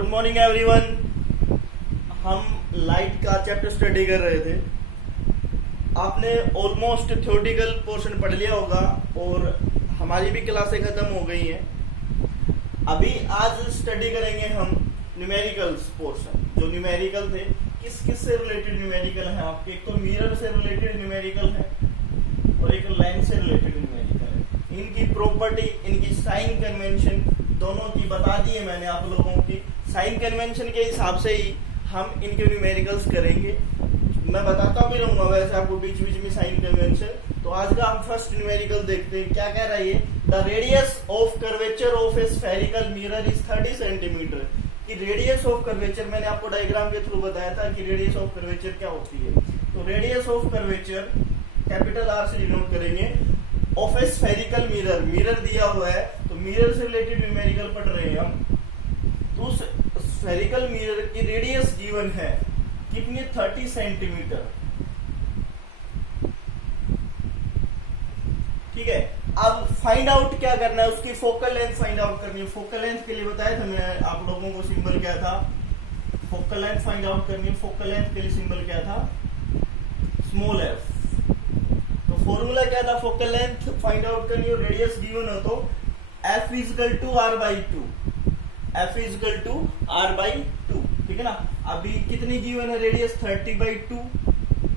Good morning everyone. हम light का chapter study कर रहे थे। आपने ऑलमोस्ट थ्योरेटिकल पोर्शन पढ़ लिया होगा और हमारी भी क्लासें खत्म हो गई हैं। अभी आज स्टडी करेंगे हम न्यूमेरिकल्स पोर्शन। जो न्यूमेरिकल थे किस किस से रिलेटेड न्यूमेरिकल है आपके, एक तो मिरर से रिलेटेड न्यूमेरिकल है और एक लेंस से रिलेटेड न्यूमेरिकल है। इनकी प्रॉपर्टी, इनकी साइन कन्वेंशन दोनों की बता दी है मैंने आप लोगों की। साइन कन्वेंशन के हिसाब से ही हम इनके न्यूमेरिकल्स करेंगे। मैं बताता भी रहूंगा वैसे आपको बीच बीच में साइन कन्वेंशन। तो आज का हम फर्स्ट न्यूमेरिकल देखते हैं। क्या कह रहा है ये? The radius of curvature of A spherical mirror is 30 centimetre. कि रेडियस ऑफ कर्वेचर मैंने आपको डायग्राम के थ्रू बताया था कि रेडियस ऑफ कर्वेचर क्या होती है। तो radius of curvature capital R से डिनोट करेंगे। Of A spherical mirror, mirror दिया हुआ है तो मिरर से रिलेटेड न्यूमेरिकल पढ़ रहे हैं हम। तो उस स्फेरिकल मिरर की रेडियस गिवन है कितनी? 30 सेंटीमीटर। ठीक है, अब फाइंड आउट क्या करना है, उसकी फोकल लेंथ फाइंड आउट करनी है। फोकल लेंथ के लिए बताया था मैं आप लोगों को, सिंबल क्या था? फोकल लेंथ फाइंड आउट करनी है। फोकल लेंथ के लिए सिंबल क्या था? Small F. तो फॉर्मूला क्या था? फोकल लेंथ फाइंड आउट करनी और रेडियस गिवन हो तो F equal to R by 2। F equal to R by 2। ठीक है ना। अभी कितनी गिवन है? रेडियस 30 बाई 2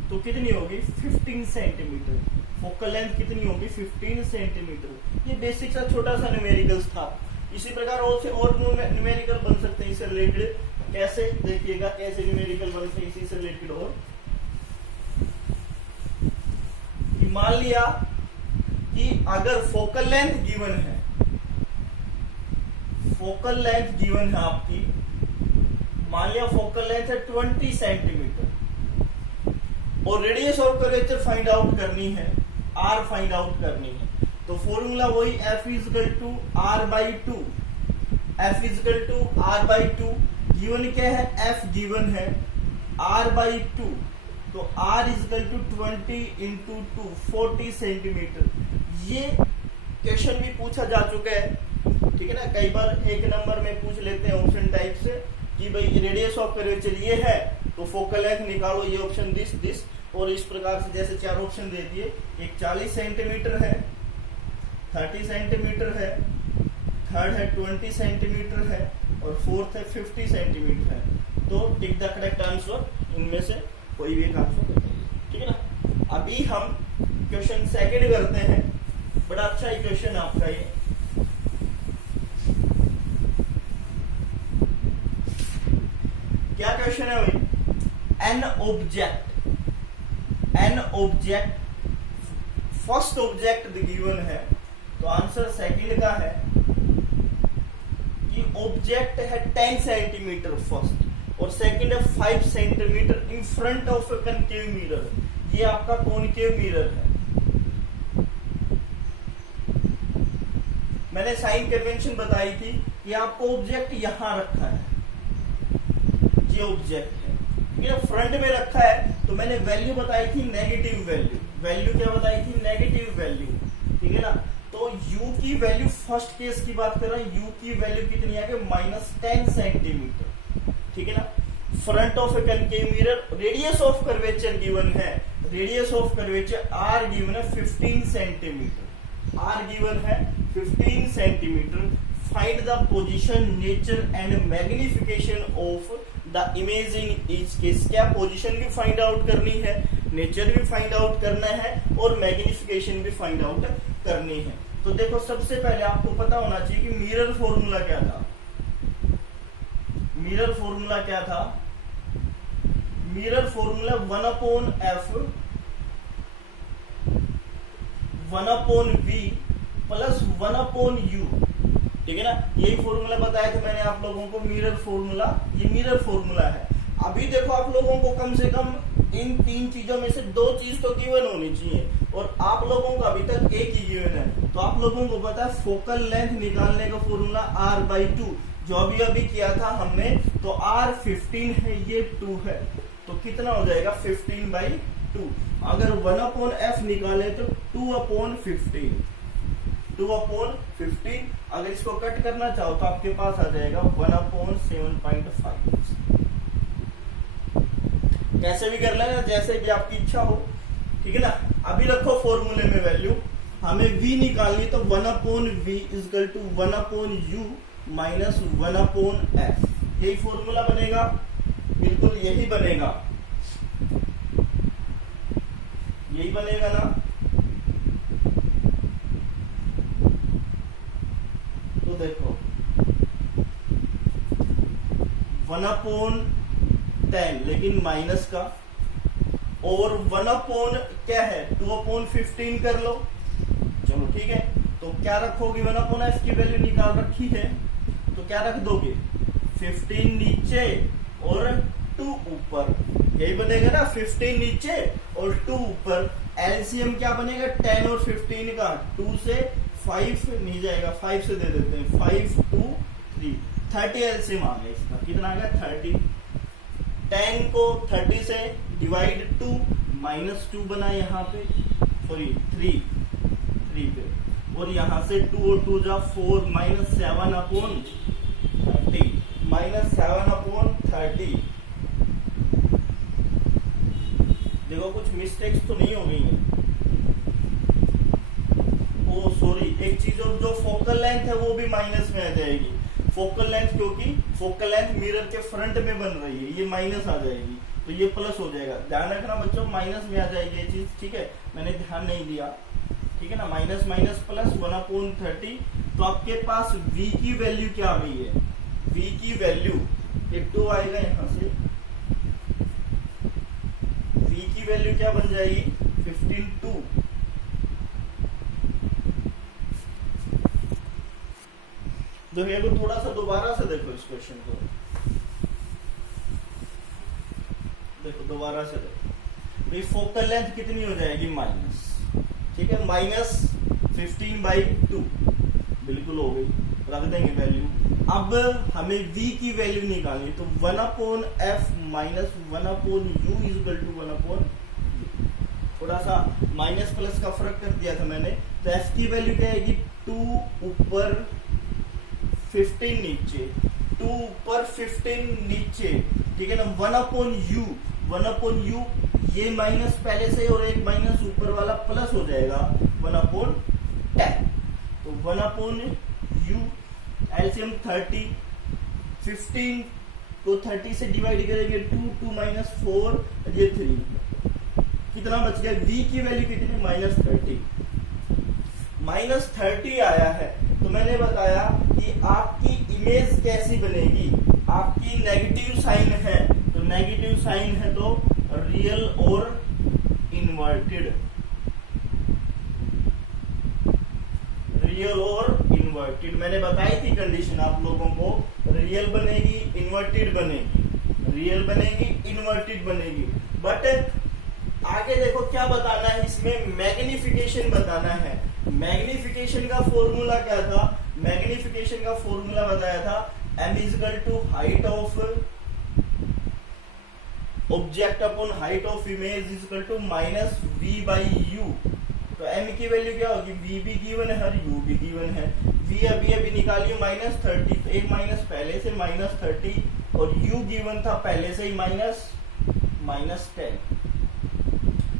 तो कितनी होगी? 15 सेंटीमीटर। फोकल लेंथ कितनी होगी? 15 सेंटीमीटर। ये बेसिक सा छोटा सा न्यूमेरिकल्स था। इसी प्रकार और न्यूमेरिकल बन सकते हैं इससे रिलेटेड। कैसे देखिएगा, कैसे न्यूमेरिकल बनते हैं इसी से रिलेटेड। और मान लिया कि अगर फोकल लेंथ गिवन है, फोकल लेंथ गिवन है आपकी, मान लिया फोकल लेंथ है 20 सेंटीमीटर और radius of curvature find out करनी है, R फाइंड आउट करनी है। तो फॉर्मूला वही F equal to R by 2। F equal to R by 2। Given क्या है? F गिवन है R बाई 2 तो R equal to 20 into 2 40 centimetre. ये क्वेश्चन भी पूछा जा चुका है। ठीक है ना। कई बार एक नंबर में पूछ लेते हैं ऑप्शन टाइप से कि भाई रेडियस ऑफ कर्वेचर ये है तो फोकल लेंथ निकालो, ये ऑप्शन दिस और इस प्रकार से जैसे चार ऑप्शन दे दिए। एक 40 सेंटीमीटर है, 30 सेंटीमीटर है, थर्ड है 20 सेंटीमीटर है और फोर्थ है 50 सेंटीमीटर है। तो टिक द करेक्ट आंसर, इनमें से कोई भी एक आंसर बताइए। ठीक है ना। अभी हम क्वेश्चन सेकंड करते हैं। बड़ा अच्छा ही क्वेश्चन आपका ये। क्या क्वेश्चन है भाई? An object first object given है तो आंसर सेकंड का है कि ऑब्जेक्ट है 10 सेंटीमीटर फर्स्ट और सेकंड है 5 centimetre in front of a concave mirror. ये आपका कॉनकेव मिरर है। मैंने साइन कन्वेंशन बताई थी कि आपको ऑब्जेक्ट यहां रखा है, ये ऑब्जेक्ट है, ठीक है, फ्रंट में रखा है। तो मैंने वैल्यू बताई थी नेगेटिव वैल्यू। वैल्यू क्या बताई थी? Negative value. ठीक है ना। तो u की वैल्यू फर्स्ट केस की बात कर रहे हैं, u की वैल्यू कितनी आ गई? -10 सेंटीमीटर। ठीक है ना। Front of a concave mirror, radius of curvature given है, radius of curvature R given है 15 सेंटीमीटर। R गिवन है 15 centimetre. Find the position, nature and magnification of the image in each case. क्या position भी find out करनी है, nature भी find out करना है और मैग्निफिकेशन भी फाइंड आउट करनी है। तो देखो, सबसे पहले आपको पता होना चाहिए कि मिरर फॉर्मूला क्या था। मिरर फॉर्मूला क्या था? Mirror formula 1/f 1/v plus 1/u। ठीक है ना। यही फॉर्मूला बताया था मैंने आप लोगों को, मिरर फॉर्मूला। ये मिरर फॉर्मूला है। अभी देखो, आप लोगों को कम से कम इन तीन चीजों में से दो चीज तो गिवन होनी चाहिए और आप लोगों को अभी तक एक ही गिवन है। तो आप लोगों को पता है फोकल लेंथ निकालने का फॉर्मूला R बाई 2, जो अभी किया था हमने। तो R 15 है, ये 2 है, तो कितना हो जाएगा? 15 बाई 2। अगर 1/f निकाले तो 2/15। 2/15। अगर इसको कट करना चाहो तो आपके पास आ जाएगा 1/7.5। कैसे भी कर लेना, जैसे भी आपकी इच्छा हो, ठीक है ना। अभी रखो फॉर्मूले में वैल्यू, हमें v निकालनी, तो 1/v is equal to 1/u minus 1/f। यही फॉर्मूला बनेगा, बिल्कुल यही बनेगा, यही बनेगा ना। तो देखो 1/10 लेकिन माइनस का, और 1/ क्या है 2/15 कर लो, चलो ठीक है। तो क्या रखोगे, 1/f की वैल्यू निकाल रखी है, तो क्या रख दोगे, 15 नीचे और 2 ऊपर, यही बनेगा ना, 15 नीचे और 2 ऊपर। एलसीएम क्या बनेगा 10 और 15 का, 2 से 5 नहीं जाएगा, 5 से दे देते हैं, 5 2 3 30 एलसीएम आ गया इसका, कितना आ गया 30। 10 को 30 से डिवाइड 2 माइनस 2 बना यहाँ पे, सॉरी 3 पे, और यहाँ से 2 और 2 जा 4 माइनस 7/30 माइनस 7/30। देखो कुछ मिस्टेक्स तो नहीं हो गई हैं। ओ सॉरी, एक चीज और, जो फोकल लेंथ है वो भी माइनस में आ जाएगी। फोकल लेंथ, क्योंकि फोकल लेंथ मिरर के फ्रंट में बन रही है, ये माइनस आ जाएगी, तो ये प्लस हो जाएगा। ध्यान रखना बच्चों, माइनस में आ जाएगी ये चीज, ठीक है, मैंने ध्यान नहीं दिया, ठीक है ना। Minus minus plus 1/30। तो आपके पास v की वैल्यू क्या आ गई है, v की वैल्यू, एक 2 आएगा यहां से, v की वैल्यू क्या बन जाएगी 15/2। देखो थोड़ा सा दोबारा से देखो इस क्वेश्चन को, देखो दोबारा से देखो भाई, फोकल लेंथ कितनी हो जाएगी माइनस, ठीक है, माइनस 15/2 बिल्कुल हो गई, रख देंगे वैल्यू। अब हमें v की वैल्यू निकालनी, तो 1/f minus 1/u equal to 1/, थोड़ा सा माइनस प्लस का फर्क कर दिया था मैंने। तो f की वैल्यू क्या आएगी, 2 ऊपर 15 नीचे, 2 ऊपर 15 नीचे, ठीक है ना। 1/u ये माइनस पहले से और एक माइनस ऊपर वाला प्लस हो जाएगा 1/10। तो 1/u एलसीएम 30, 15 को 30 से डिवाइड करेंगे 2 माइनस 4, ये 3, कितना बच गया, v की वैल्यू कितनी -30। -30 आया है, तो मैंने बताया कि आपकी इमेज कैसी बनेगी, आपकी नेगेटिव साइन है, तो नेगेटिव साइन है तो रियल और इन्वर्टेड, रियल और इन्वर्टेड मैंने बताई थी कंडीशन आप लोगों को, रियल बनेगी इन्वर्टेड बनेगी, रियल बनेगी इन्वर्टेड बनेगी। बट आगे देखो क्या बताना है, इसमें मैग्निफिकेशन बताना है। मैग्निफिकेशन का फॉर्मूला क्या था, मैग्निफिकेशन का फॉर्मूला बताया था m equal to height of object upon height of image equal to minus v/u। तो m की वैल्यू क्या होगी, v भी गिवन है और u भी गिवन है। v अभी निकालिए -30, तो एक माइनस पहले से -30 और u गिवन था पहले से ही -10।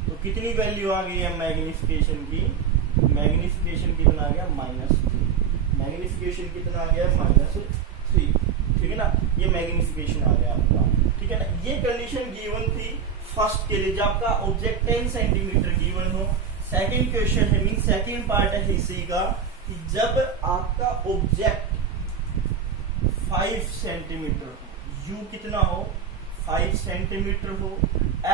तो कितनी वैल्यू आ गई है मैग्निफिकेशन की, मैग्निफिकेशन कितना आ गया -3, मैग्निफिकेशन कितना आ गया -3, ठीक है ना। ये मैग्निफिकेशन आ गया आपका, ठीक है ना। ये कंडीशन गिवन थी फर्स्ट के लिए, जब आपका ऑब्जेक्ट 10 सेंटीमीटर गिवन हो। सेकंड क्वेश्चन है, मीन सेकंड पार्ट है इसी का, कि जब आपका ऑब्जेक्ट 5 सेंटीमीटर हो, u कितना हो 5 सेंटीमीटर हो,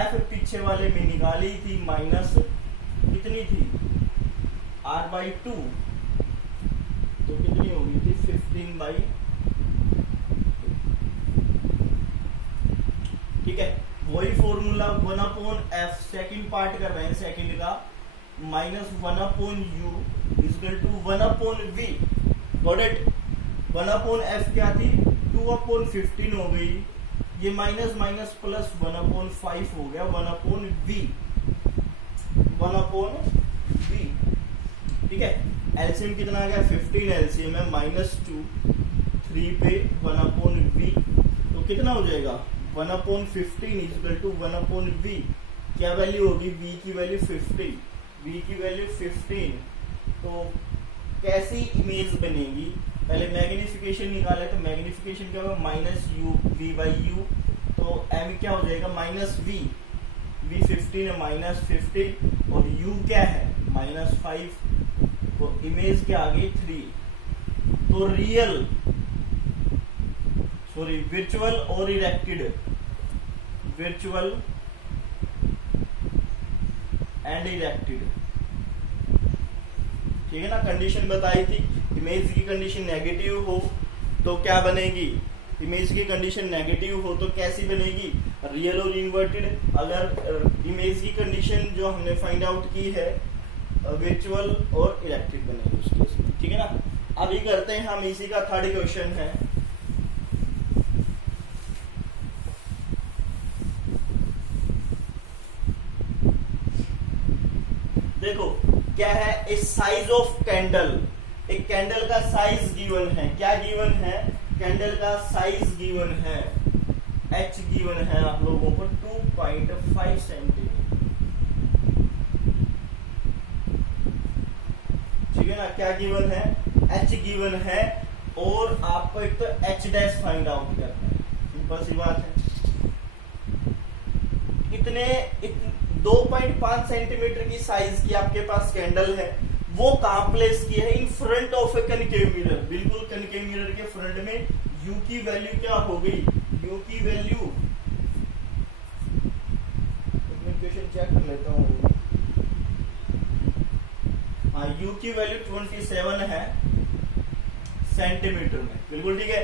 f पीछे वाले में निकाली थी माइनस कितनी थी r/2, तो कितनी होगी थी 15/2, ठीक है। वही फॉर्मूला 1/f, सेकंड पार्ट कर रहे हैं सेकंड का, minus 1/u equal to 1/v, got it. 1/f क्या थी 2/15 हो गई, ये माइनस माइनस प्लस 1/5 हो गया 1/v, 1/v, ठीक है। एलसीएम कितना आ गया 15 एलसीएम है -2 3 पे 1/v तो कितना हो जाएगा 1/15 इक्वल टू 1/v। क्या वैल्यू होगी v की वैल्यू 50, v की वैल्यू 15। तो कैसी इमेज बनेगी, पहले मैग्निफिकेशन निकाले तो मैग्निफिकेशन क्या होगा -u v/u तो m क्या हो जाएगा -v, v 15 है -15 और u क्या है -5 तो इमेज क्या आ गई 3। तो वर्चुअल और इरेक्टेड, वर्चुअल एंड इरेक्टेड, ठीक है ना। कंडीशन बताई थी इमेज की कंडीशन नेगेटिव हो तो क्या बनेगी, इमेज की कंडीशन नेगेटिव हो तो कैसी बनेगी रियल और इन्वर्टेड। अगर इमेज की कंडीशन जो हमने फाइंड आउट की है वर्चुअल और इरेक्टेड बनेगी उस केस में, ठीक है ना। अभी करते हैं हम इसी का थर्ड क्वेश्चन है। देखो क्या है, ए साइज ऑफ कैंडल, एक कैंडल का साइज गिवन है। क्या गिवन है, कैंडल का साइज गिवन है, h गिवन है आप लोगों को 2.5 सेंटीमीटर, ठीक है ना। क्या गिवन है, h गिवन है और आपको एक तो h डैश फाइंड आउट करना है, सिंपल सी बात है। इतने 2.5 सेंटीमीटर की साइज की आपके पास कैंडल है, वो कहां प्लेस की है, in front of a concave mirror, बिल्कुल कनकेव मिरर के फ्रंट में। u की वैल्यू क्या हो गई, u की वैल्यू क्वेश्चन चेक कर लेता हूँ। हाँ, u की वैल्यू 27 है सेंटीमीटर में, बिल्कुल ठीक है।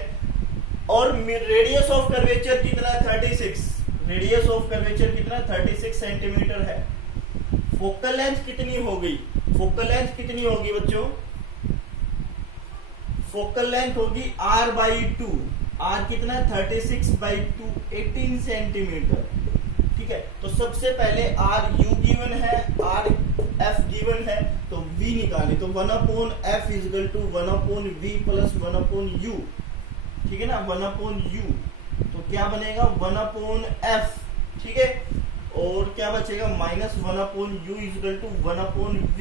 और रेडियस ऑफ कर्वेचर कितना है 36, रेडियस ऑफ कर्वेचर कितना 36 सेंटीमीटर है। फोकल लेंथ कितनी हो गई, फोकल लेंथ कितनी होगी बच्चों, फोकल लेंथ होगी r/2, r कितना 36/2 18 सेंटीमीटर, ठीक है। तो सबसे पहले ru गिवन है, rf गिवन है तो v निकाले तो 1/f equal to 1/v plus 1/u, ठीक है ना, 1/u तो क्या बनेगा 1/f, ठीक है। और क्या बचेगा -1/u इक्वल टू 1/v,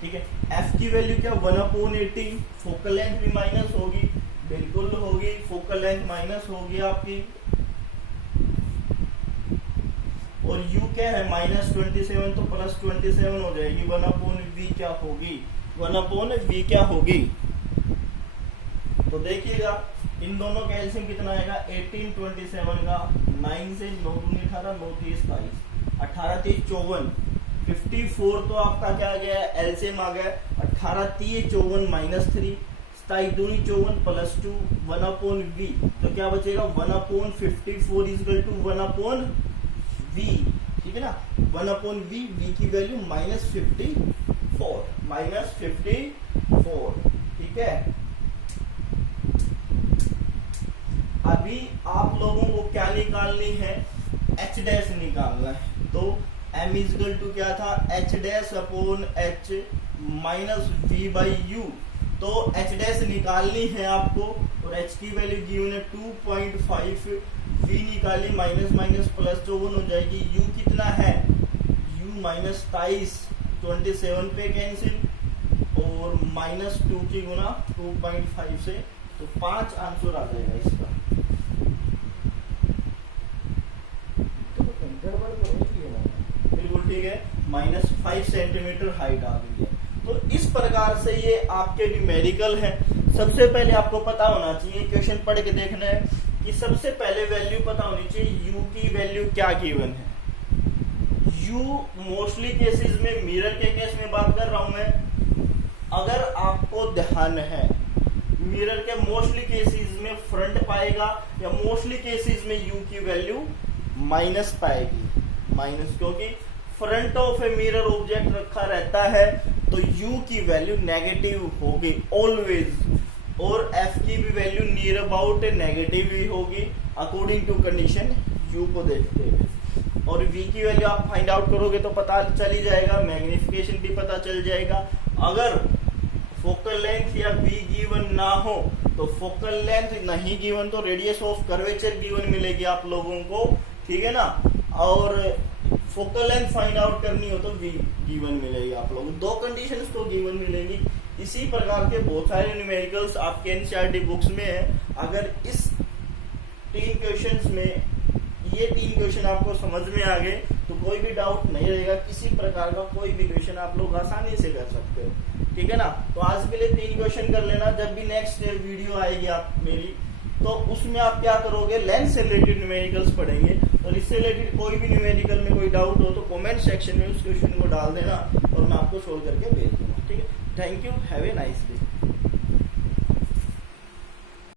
ठीक है। f की वैल्यू क्या 1/18, फोकल लेंथ भी माइनस होगी, बिल्कुल होगी, फोकल लेंथ माइनस होगी आपकी। और u क्या है -27 तो +27 हो जाएगी, 1/v क्या होगी, 1/v क्या होगी। तो देखिएगा इन दोनों का एलसीएम कितना आएगा 18 27 का 9 से 9 दूनी 18 9 30 22 18 30 54 54 तो आपका क्या आ गया एलसीएम आ गया 18 30 54 -3 27 दूनी 54 +2 1/v तो क्या बचेगा 1/54 इक्वल टू 1/v, ठीक है ना। 1/v, v की वैल्यू -54, ठीक है। अभी आप लोगों को क्या निकालनी है, h डैश निकालना है। तो m इक्वल टू क्या था h dash upon h minus v/u, तो h डैश निकालनी है आपको और h की वैल्यू गिवन है 2.5, v निकाली माइनस माइनस प्लस 54 हो जाएगी। u कितना है u -23 27 पे कैंसिल और -2 की गुना 2.5 से, तो 5 आंसर आ जाएगा इसका। बिल्कुल ठीक है, -5 सेंटीमीटर हाइट आ गई है। तो इस प्रकार से ये आपके न्यूमेरिकल है। सबसे पहले आपको पता होना चाहिए, क्वेश्चन पढ़ के देखना है कि सबसे पहले वैल्यू पता होनी चाहिए u की वैल्यू क्या गिवन है। u मोस्टली केसेस में, मिरर के केस में बात कर रहा हूं मैं, अगर आपको ध्यान है मिरर के मोस्टली केसेस में फ्रंट पाएगा या मोस्टली केसेस में u की वैल्यू माइनस पाएगी, माइनस, क्योंकि front of a mirror object रखा रहता है तो u की वैल्यू नेगेटिव होगी ऑलवेज, और f की भी वैल्यू नियर अबाउट नेगेटिव ही होगी अकॉर्डिंग टू कंडीशन u को देखते हुए। और v की वैल्यू आप फाइंड आउट करोगे तो पता चल ही जाएगा, मैग्निफिकेशन भी पता चल जाएगा अगर फोकल लेंथ या v गिवन ना हो तो फोकल लेंथ नहीं गिवन तो रेडियस ऑफ कर्वेचर गिवन मिलेगी आप लोगों को, ठीक है ना। और फोकल लेंथ फाइंड आउट करनी हो तो v गिवन मिलेगी आप लोगों को, 2 कंडीशंस तो गिवन मिलेगी। इसी प्रकार के बहुत सारे न्यूमेरिकल्स आपके एनसीईआरटी बुक्स में है। अगर इस 3 क्वेश्चंस में ये 3 क्वेश्चन आपको समझ में आ गए तो कोई भी डाउट नहीं रहेगा, किसी प्रकार का कोई भी क्वेश्चन आप लोग आसानी से कर सकते हो, ठीक है ना। तो आज के लिए 3 क्वेश्चन कर लेना, जब भी नेक्स्ट वीडियो आएगी आप मेरी तो उसमें आप क्या करोगे, लेंथ से रिलेटेड न्यूमेरिकल्स पढ़ेंगे और इससे रिलेटेड कोई भी न्यूमेरिकल में कोई डाउट हो तो कमेंट सेक्शन में उस क्वेश्चन को डाल देना और मैं आपको सोल्व करके भेज दूंगा, ठीक है। Thank you, have a nice day.